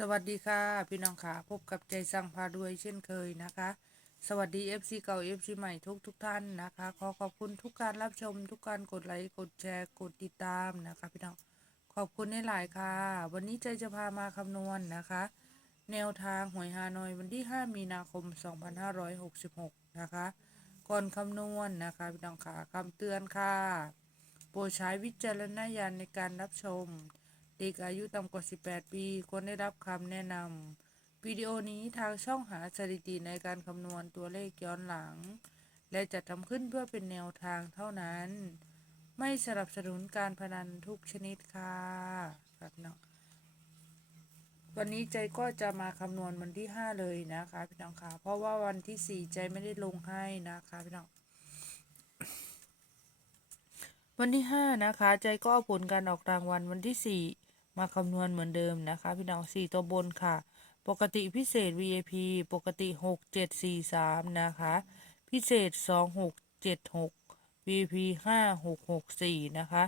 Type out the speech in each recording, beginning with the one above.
สวัสดีค่ะ พี่น้องค่ะ พบกับใจสั่งพารวยเช่นเคยนะคะ สวัสดี FC เก่า FC ใหม่ทุกทุกท่านนะคะ ขอขอบคุณทุกการรับชมทุกการกดไลค์กดแชร์กดติดตามนะคะ พี่น้องขอบคุณในหลายค่ะ วันนี้ใจจะพามาคำนวณนะคะ แนวทางหวยฮานอยวันที่ 5 มีนาคม 2566 นะคะ ก่อนคำนวณนะคะพี่น้องค่ะคำเตือนค่ะโปรดใช้วิจารณญาณในการรับชม เด็กอายุต่ำกว่า 18 ปีควรได้รับคำแนะนำวิดีโอนี้ทางช่องหาสถิติในการคำนวณตัวเลขย้อนหลัง และจะทำขึ้นเพื่อเป็นแนวทางเท่านั้น ไม่สนับสนุนการพนันทุกชนิดค่ะครับน้องวันนี้ใจก็จะมาคำนวณวันที่ 5 เลยนะคะพี่น้องค่ะ เพราะว่าวันที่ 4 ใจไม่ได้ลงให้นะคะพี่น้องวันที่ 5 นะคะ ใจก็เอาผลการออกรางวัลวันที่ 4 มาคำนวณเหมือนเดิมนะคะ พี่น้อง4ตัวบนค่ะ ปกติพิเศษ VIP ปกติ6 7 4 3นะคะ พิเศษ2 6 7 6 VIP 5 6 6 4นะคะ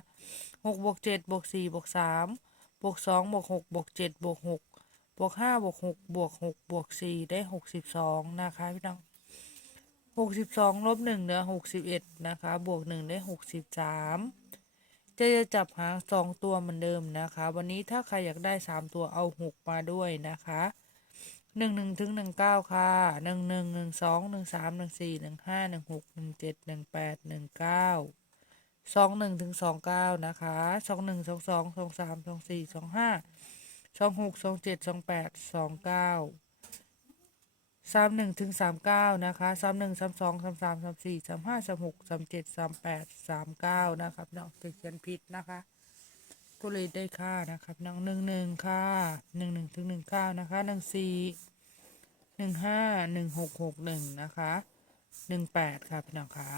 6บวก7บวก4บวก3บวก2บวก6บวก7บวก6บวก5บวก6บวก6บวก4ได้62นะคะพี่น้องหกสิบสองลบหนึ่งเหลือหกสิบเอ็ดนะคะ บวกหนึ่งได้หกสิบสาม จะจะจับหางสองตัวเหมือนเดิมนะคะ วันนี้ถ้าใครอยากได้สามตัวเอาหกมาด้วยนะคะหนึ่งหนึ่งถึงหนึ่งเก้าค่ะหนึ่งหนึ่งหนึ่งสองหนึ่งสามหนึ่งสี่หนึ่งห้าหนึ่งหกหนึ่งเจ็ดหนึ่งแปดหนึ่งเก้าสองหนึ่งถึงสองเก้านะคะสองหนึ่งสองสองสองสามสองสี่สองห้าสองหกสองเจ็ดสองแปดสองเก้า สามหนึ่งถึงสามเก้านะคะสามหนึ่งสามสองสามสามสามสี่สามห้าสามหกสามเจ็ดสามแปดสามเก้านะครับน้องเขียนผิดนะคะ ก็เลยได้ค่านะครับน้องหนึ่งหนึ่งค่ะหนึ่งหนึ่งถึงหนึ่งเก้านะคะหนึ่งสี่หนึ่งห้าหนึ่งหกหกหนึ่งนะคะหนึ่งแปดค่ะพี่น้องคะ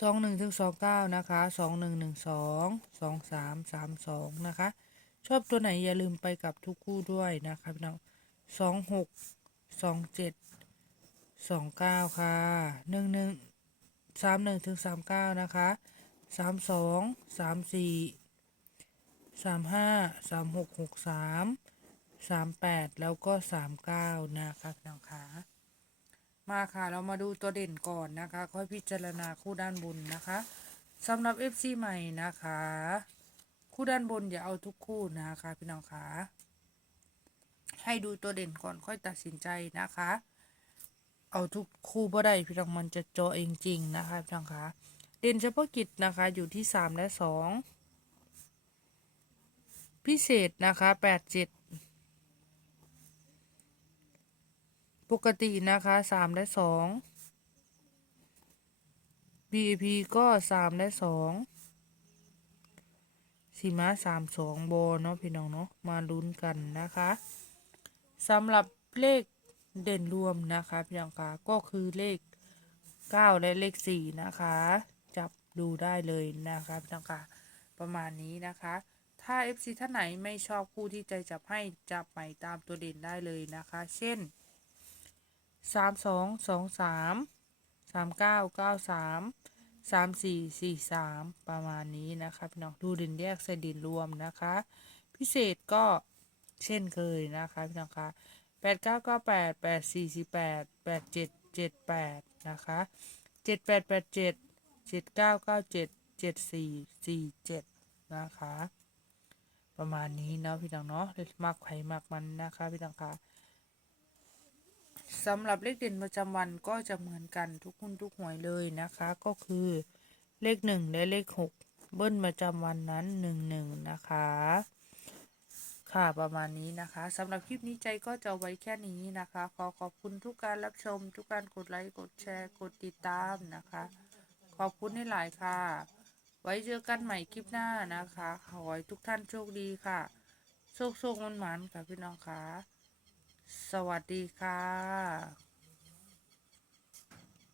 สองหนึ่งถึงสองเก้านะคะสองหนึ่งหนึ่งสองสองสามสามสองนะคะ ชอบตัวไหนอย่าลืมไปกับทุกคู่ด้วยนะคะพี่น้อง สองหกสองเจ็ดสองเก้าค่ะหนึ่งหนึ่งสามหนึ่งถึงสามเก้านะคะสามสองสามสี่สามห้าสามหกหกสามสามแปดแล้วก็สามเก้านะคะพี่น้องคะมาค่ะเรามาดูตัวเด่นก่อนนะคะ ค่อยพิจารณาคู่ด้านบนนะคะสำหรับ FC ใหม่นะคะ คู่ด้านบนอย่าเอาทุกคู่นะคะ พี่น้องคะ ให้ดูตัวเด่นก่อนค่อยตัดสินใจนะคะ เอาทุกคู่บ่ได้พี่น้องมันจะเจอเองจริงนะคะพี่น้องคะเด่นเฉพาะกิจนะคะอยู่ที่สามและสองพิเศษนะคะแปดเจ็ดปกตินะคะสามและสอง BAP ก็สามและสองสีม้าสามสองโบเนาะพี่น้องเนาะมาลุ้นกันนะคะ สำหรับเลขเด่นรวมนะคะพี่น้องคะก็คือเลข 9 และเลข 4 นะคะ จับดูได้เลยนะคะพี่น้องคะประมาณนี้นะคะ ถ้า FC ท่านไหนไม่ชอบคู่ที่ใจจับให้จับใหม่ตามตัวเด่นได้เลยนะคะ เช่น 3 2 2 3 3 9 9 3 3 4 4 3 ประมาณนี้นะคะพี่น้องดูเด่นแยกใส่เด่นรวมนะคะ พิเศษก็ เช่นเคยนะคะพี่น้องคะแปดเก้าเก้าแปดแปดสี่สี่แปดแปดเจ็ดเจ็ดแปดนะคะเจ็ดแปดแปดเจ็ดเจ็ดเก้าเก้าเจ็ดเจ็ดสี่สี่เจ็ดนะคะ ประมาณนี้เนาะพี่น้องเนาะมักไข่มักมันนะคะพี่น้องคะสำหรับเลขเด่นประจำวันก็จะเหมือนกันทุกหุ้นทุกหวยเลยนะคะ ก็คือเลขหนึ่งและเลขหกเบิ้ลประจำวันนั้นหนึ่งหนึ่งนะคะ ค่ะประมาณนี้นะคะสำหรับคลิปนี้ใจก็จะไว้แค่นี้นะคะ ขอขอบคุณทุกการรับชม ทุกการกดไลค์กดแชร์กดติดตามนะคะ ขอบคุณให้หลายค่ะ ไว้เจอกันใหม่คลิปหน้านะคะขอให้ทุกท่านโชคดีค่ะ โชคโชคมันหมันค่ะพี่น้องค่ะ สวัสดีค่ะ